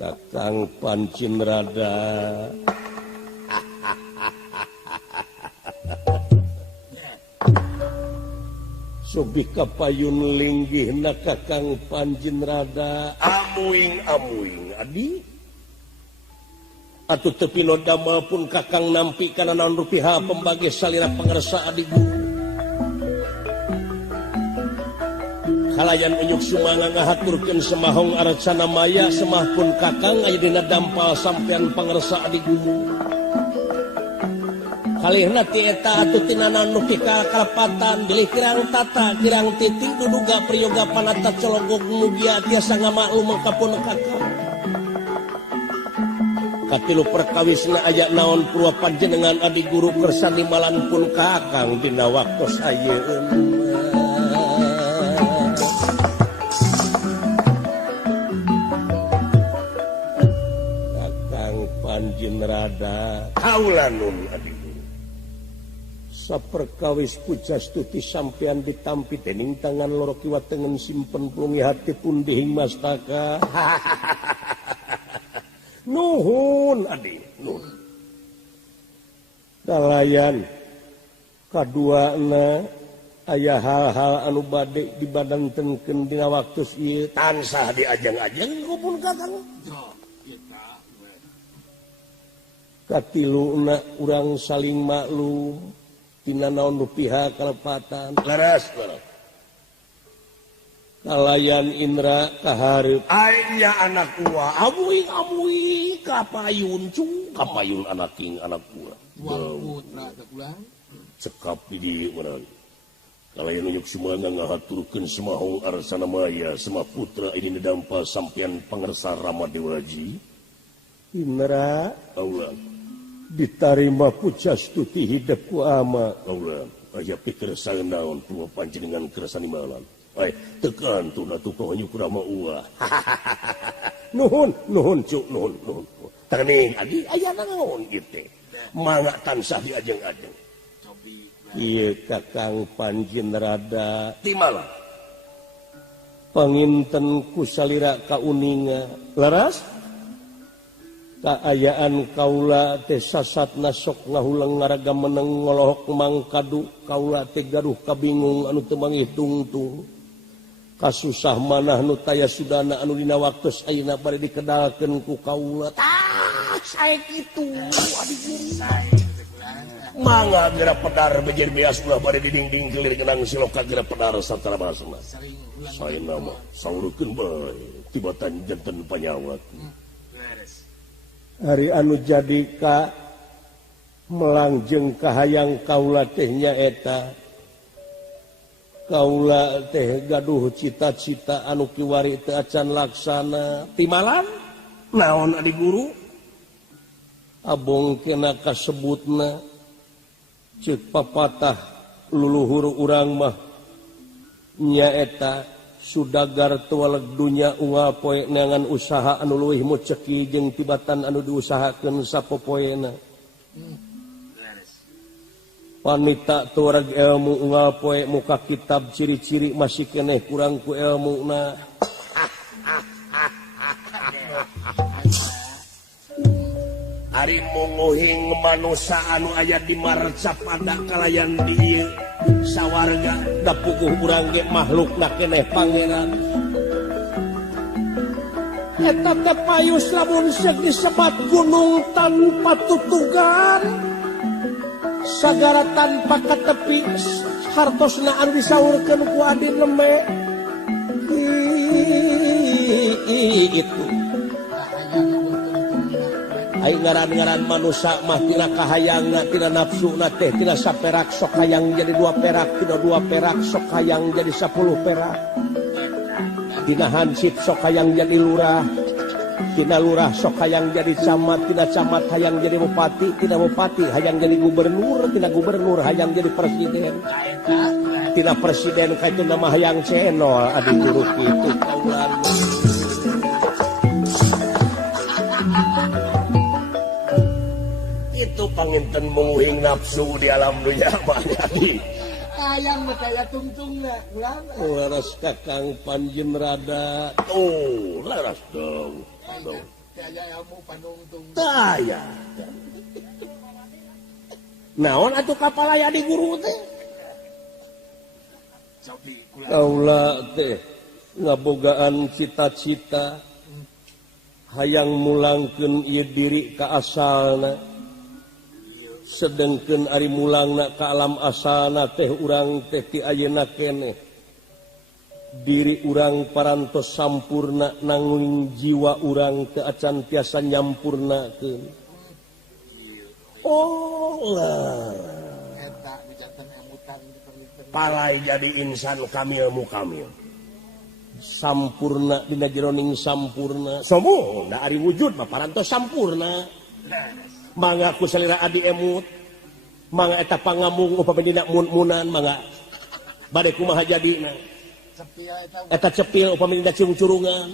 Kakang Pancinrada. Sobi kapayun linggihna Kakang Pancinrada. Amuing adi. Atuh tepi no damel pun Kakang nampi kana naon rupiah pembagi salira pangersa adi guru. Kalayan unyuk sumanga ngahaturkeun semahong aracana maya semah pun Kakang aya dina dampal sampean pangersa adi guru. Kalihna ti eta atuh tina naon nu kalapatan bilih kirang tata kirang titi duduga priyoga panata cologog mugia tiasa ngamaklum mangkapun Kakang. Katilu perkawisna aya naon purwa panjenengan adi guru kersa nimalan pun Kakang dina waktos ayeuna. Kakang Pancinrada kaula nun adi guru. Saperkawis pujastuti sampean ditampi dening tangan loro kiwa tengen simpen plungi hati pun dihing mastaka. Nuhun adi nuhun. Dalayan kaduana aya hal-hal anu bade dibadantenkeun dina waktos ieu tansah diajang-ajang kupun Kakang. Katiluna urang saling maklum tina naon rupiah kalepatan. Leres. Kalayan Indra kahareup aya anak gua amuing kapayun kapayun anak king anak gua putra pulang cekap di dieu meurang kalayan unyuk sumanga ngahaturkeun semahong arsana maya semah putra ini dampal sampean pangersa Rama Dewaji. Indra Allah ditarima pujastuti hidup ku ama Allah aya pikir saeunaon purwa panjenengan kersa nimalan. Tekan tuh natu pohonnya kurama ulah. Nuhun cuk nuhun. Tening adi aya naon kitu. Mangga tansah diajeng-ajeng. Ieu Kakang Pancinrada timala. Panginten ku salira kauninga. Leres? Kaayaan kaula teh sasatna sok ngahulang ngaraga meneng ngolohok mangkadu kaula teh gaduh kabingung anu teu manghitung-tung. Kasusah manah nu taya sudana anu dina waktos ayeuna bari dikedalkeun ku kaula. Tah sae kitu adi guru. Mangga geura pedar bejer beas ulah bari didingding gelir kenang siloka geura pedar satara basna. Saena mah saureukeun bae tibatan janten panyawat. Hari anu jadi ka melangjeng kahayang kaula teh nyaeta kaula teh gaduh cita-cita anu kiwari teu acan laksana timalan naon adi guru abongkeuna kasebutna ceuk papatah luluhur urang mah nyaeta sudagar tualeg dunya unggal poe neangan usaha anu leuwih muceki jeung tibatan anu diusahakeun sapopoena. Wanita tuareg ilmu unggal poe muka kitab ciri-ciri masih keneh kurang ku ilmuna. Ari munguhing manusa anu aya di marca pada kalayan dieu sawarga da puguh urang ge makhlukna keneh pangeran. Eta teh payus lamun seuk disebat gunung tanpa tutugan. Sagara tanpa katepi hartosna anu disaurkeun ku adi leme. Itu ai ngaran-ngaran manusia mah tina kahayangna tina nafsuna teh tina saperak sok hayang jadi 2 perak tina 2 perak sok hayang jadi 10 perak tina hansip sok hayang jadi lurah tina lurah sok hayang jadi camat tina camat hayang jadi bupati tina bupati hayang jadi gubernur tina gubernur hayang jadi presiden tina presiden kaitu nama hayang cenol adi guru kitu kaulan. Itu panginten menguhing nafsu di alam dunia mah yakin. Ayang mah kaya tungtungna, ulah. Laras Kakang Pancinrada. Tuh, laras dong. aya ilmu panungtung. Taya. Naon atuh kapal aya di guru teh? Kaula teh ngabogaan cita-cita hayang mulangkeun ieu diri ka asalna. Sedengkeun ari mulangna ka alam asalna teh urang teh ti ayeuna keneh. Diri urang parantos sampurna nanging jiwa urang teu acan tiasa nyampurnakeun. Oh lah. Eta bijanten emutan Palai jadi insan kamil mukamil. Sampurna dina jeroning sampurna. Sombong da ari wujud mah parantos sampurna. Mangga ku salira adi emut. Mangga eta pangamung upami dina mun-munan mangga bade kumaha jadina. Eta cepil upami dina ciung-curungan.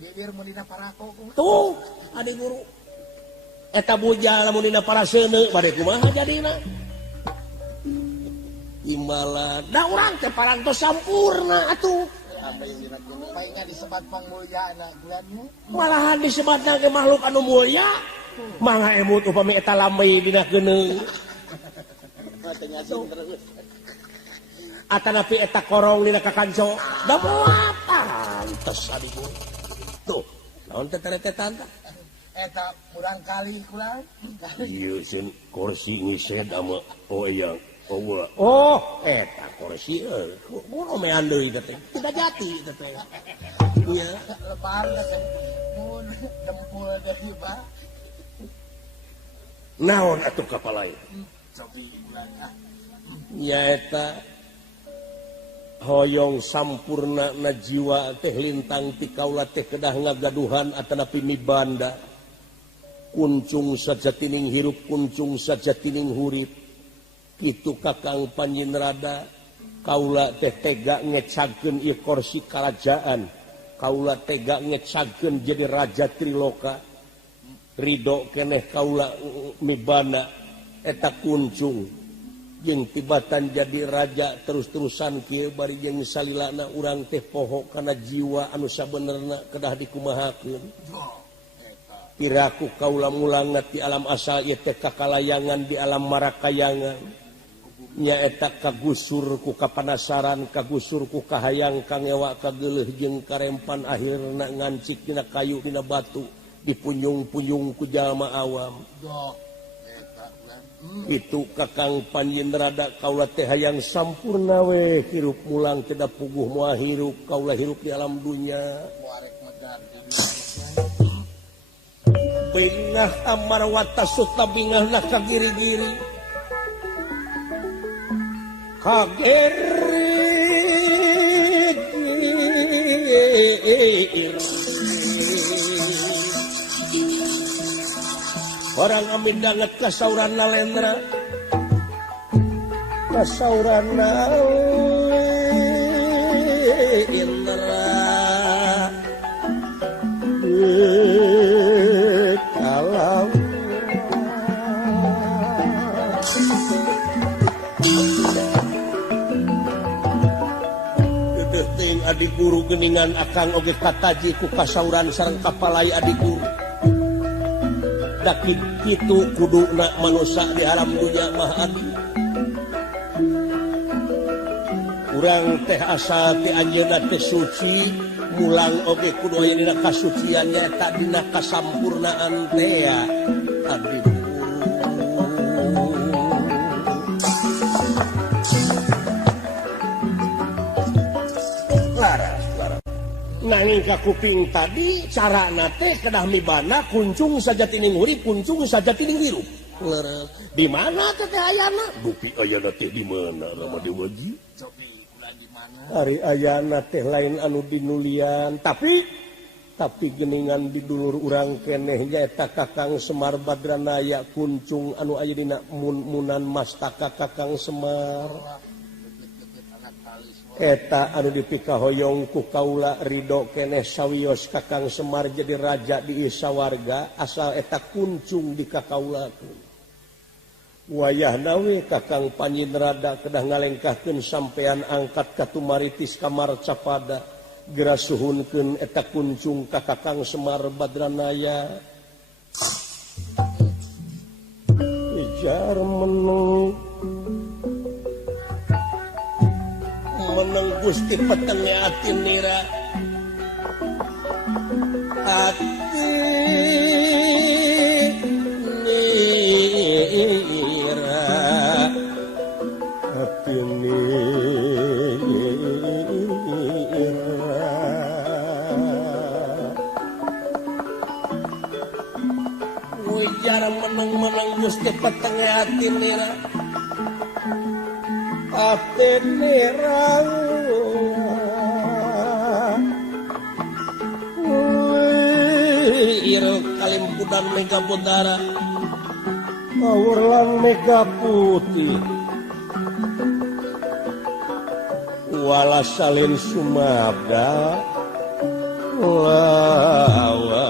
Bibir mun dina parako. Tuh, adi guru. Eta bujal lamun dina paraseuneu bade kumaha jadina. Imbalan. Da urang teh parantos sampurna atuh. Paingan disebat pangmulyana bulannya. Malahan disebatna ke makhluk anu mulya. Mangga emut upami eta lambai dina geuneung. Atanapi eta korong dina kakanco. Da moal pantes adi guru. Tuh, naon teh teretetan tah? Eta kurang kali kurang. Ieu sin kursi ngised ama oh iya. Oh, eta kursi kuno mean deui teh. Tidak jati teh. Iya, Lebar teh mun dempul deui Pak. Naon atuh kapal lain? Cobi bulan Ya eta hoyong sampurna na jiwa teh lintang ti kaula teh kedah ngagaduhan atanapi mibanda. Kuncung sajatining hirup kuncung sajatining hurip. Kitu Kakang Panjenrada kaula teh tega ngecagkeun ieu kursi kalajaan. Kaula tega ngecagkeun jadi raja Triloka. Ridho keneh kaula mibana eta kuncung jeung tibatan jadi raja terus-terusan kieu bari jeung salilana urang teh poho kana jiwa anu sabenerna kedah dikumahakeun. Kiraku kaula mulangna ti alam asal ieu teh kakalayangan di alam marakayangan. Nyaeta kagusur ku kapanasaran, kagusur ku kahayang kangewa kageuleuh jeung karempan akhirna ngancik dina kayu dina batu. Dipunjung-punjung ku jalma awam. Itu Kakang Panjenrada kaula teh hayang sampurna we hirup mulang teu da puguh moal hirup kaula hirup di alam dunya. Bingah amar watasuta bingahna kagiri-giri. Orang amin danget kasauran nalendra. Kasauran nalendra. Kalau dedeh ting adi guru geningan akang oge kataji ku kasauran sareng kapalai adi guru. Dak kitu kuduna manusia di alam dunya mah adi. Urang teh asal ti anjeunna teh suci, mulang oge kudu aya dina kasucian eta dina kasampurnaan teh ya. Adi nanging ka kuping tadi carana teh kedah mibana kuncung sajatining urip kuncung sajatining hirup. Di mana teh ayana? Dupi ayana teh di mana Rama Dewaji? Cobi bulan di mana? Ari ayana teh lain anu dinulian, tapi geningan di dulur urang keneh nyaeta Kakang Semar Badranaya kuncung anu aya dina munan mastaka Kakang Semar. Eta anu dipikahoyong ku kaula ridho keneh sawios Kakang Semar jadi raja di isawarga asal eta kuncung di kakaulakeun. Wayahna we Kakang Panjenrada kedah ngalengkahkeun sampean angkat ka tumaritis ka Marcapada Gera suhunkeun eta kuncung ka Kakang Semar Badranaya. Ijar meneng Gusti petenge ati nira. Ati nira, ati nira. Wijar meneng Gusti petenge ati nira. Ati nira. Kalimpudan Mega Bodara Awurlan Mega Putih Wala salin sumabda lawa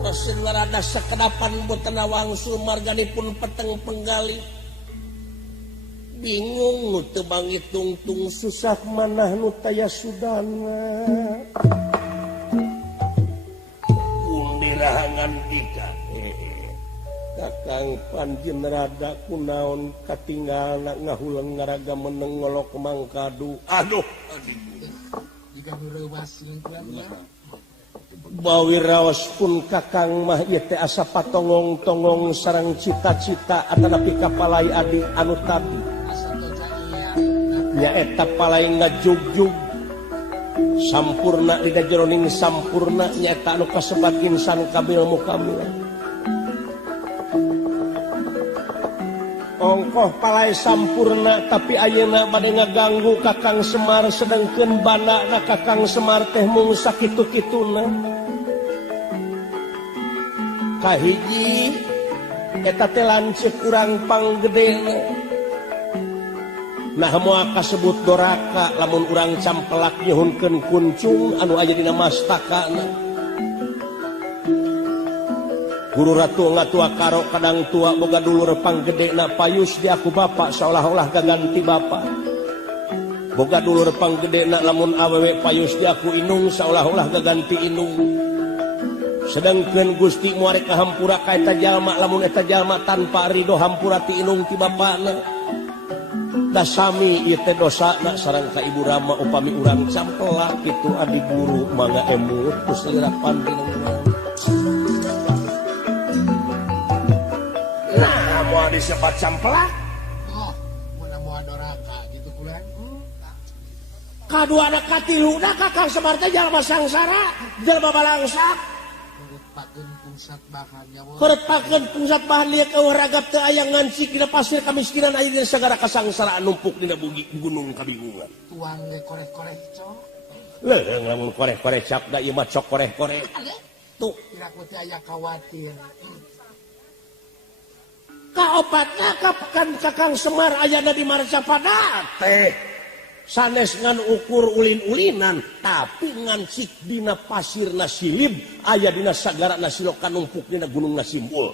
Rasul rada sakedapan boten wangsul marganipun peteng penggali bingung teu bangitung-tung susah manah nu taya sudana pundi rahangan ika Kakang Panjen rada kunaon katinggalna ngahuleung ngaraga meneng ngolok mangkadu aduh jika bereuwas lingkungan bawi raos pun Kakang mah ieu teh asa patongong-tongong sareng cita-cita atanapi kapalai adi anu tadi nyaeta palai ngajugjug sampurna dina jeroning sampurna nyaeta anu kasebat insan kamil mukamil ongkoh palai sampurna tapi ayeuna bade ngaganggu Kakang Semar sedengkeun bandana Kakang Semar teh mung sakitu-kituna kahiji eta teh lanceuk urang panggedena. Nah moal kasebut doraka lamun urang campelak nyuhunkeun kuncung anu aya dina mastakana. Guru ratu ngatua karo kadang tua boga dulur panggedena payus di aku bapa seolah-olah gaganti bapa. Boga dulur panggedena lamun awewe payus di aku inung seolah-olah gaganti inung. Sedengkeun Gusti moal rek hampura ka eta jalma lamun eta jalma tanpa ridho hampura ti inung ti bapana. Da sami ieu teh dosana sareng ka Ibu Rama upami urang campelak kitu adi guru mangga emut ku selirapan pinengan. Nah, moal disebut campelak. Oh, moal doraka gitu kulan. Kaduana katiluna Kakang Semar teh jalma sangsara, jalma balangsak. Pakeun pusat bahan nyawa. Keretakeun pusat bahan liek eueuh ragap teu aya ngancik dina pasir kamiskinan aya dina sagara kasangsaraan numpuk dina gunung kabingungan. Tuang ge koreh-koreh cok. Leuh lamun koreh-koreh cap da ieu mah cok koreh-koreh. Tuh, kira ku teh aya khawatir. Kaopatna kapan Kakang Semar ayana di Marcapada teh sanes ngan ukur ulin-ulinan tapi ngancik dina pasirna silib aya dina sagara nasilokan numpuk dina gunung Nasimbul.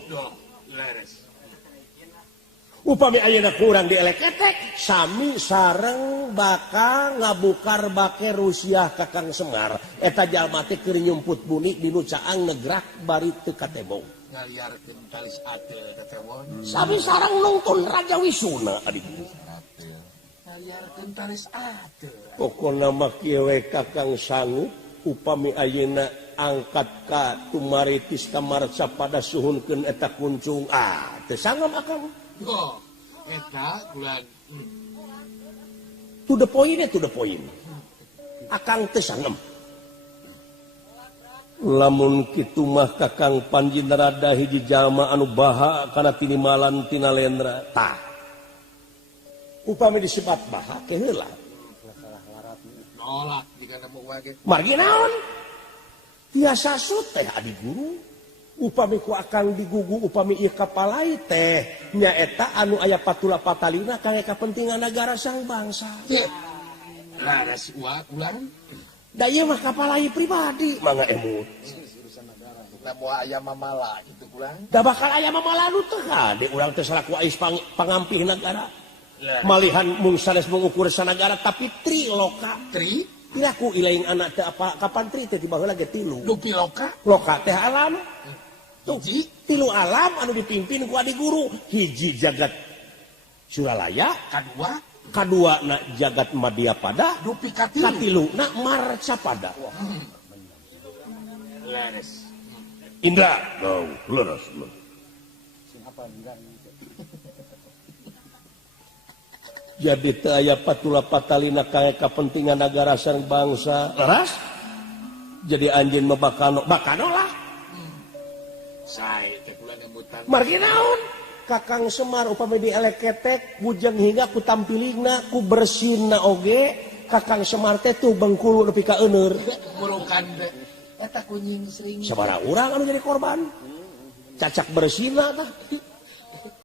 Upami ayeuna kurang dieleketek sami sareng bakal ngabukar bake Rusia Kakang Semar eta jalma teh keur nyumput bunik dinu caang negrak bari teu katebong ngaliarkeun talis atel tetewon sami sareng nungtun Raja Wisuna adik ngaliarkeun talis atel pokona mah kieu we Kakang sanggup upami ayeuna angkat ka tumaritis ka Marcapada suhunkeun eta kuncung teu sangam akang. Oh, eta bulan to the point. Akang teu sangem. Lamun kitu mah Kakang Panji narada hiji jalma anu baha kana tinimalan tina lendra. Tah. Upami disebat baha ke heula. nolak jika nemu wage. Margi naon? Tiasa teh adi guru. Upami ku akang digugu upami ieu kapalai teh nyaeta anu aya patula patalina kangge kapentingan negara sang bangsa. Rada si uak ulang. Da ieu mah kapalai pribadi mangga emut. ayam mamala gitu pulang. Da bakal aya mamala nu teu kade urang teh salaku ais pangampih negara. Malihan mung sanes mengukur sanagara tapi triloka. Ilaku ilaing anak teh apa kapan tri teh di baheula ge 3. Dupi loka. Loka teh alam. Tuh, 3 alam anu dipimpin ku adi guru. Hiji jagat Suralaya, kadua na jagat Madyapada, dupi katilu na Marcapada. Leres. Indra, leres. Jadi teu aya patula patalina kaya kepentingan negara sareng bangsa. Leres? Jadi anjeun mah bakano lah. Sae teh kula nembutan. Margi naon? Kakang Semar upami dielek ketek bujang hingga ku tampilingna ku bersihna oge Kakang Semar teh tuh bengkulu nepi ka euneur. Murukan teh eta kunying sering. Sabaraha urang anu jadi korban? Cacak bersihna tah.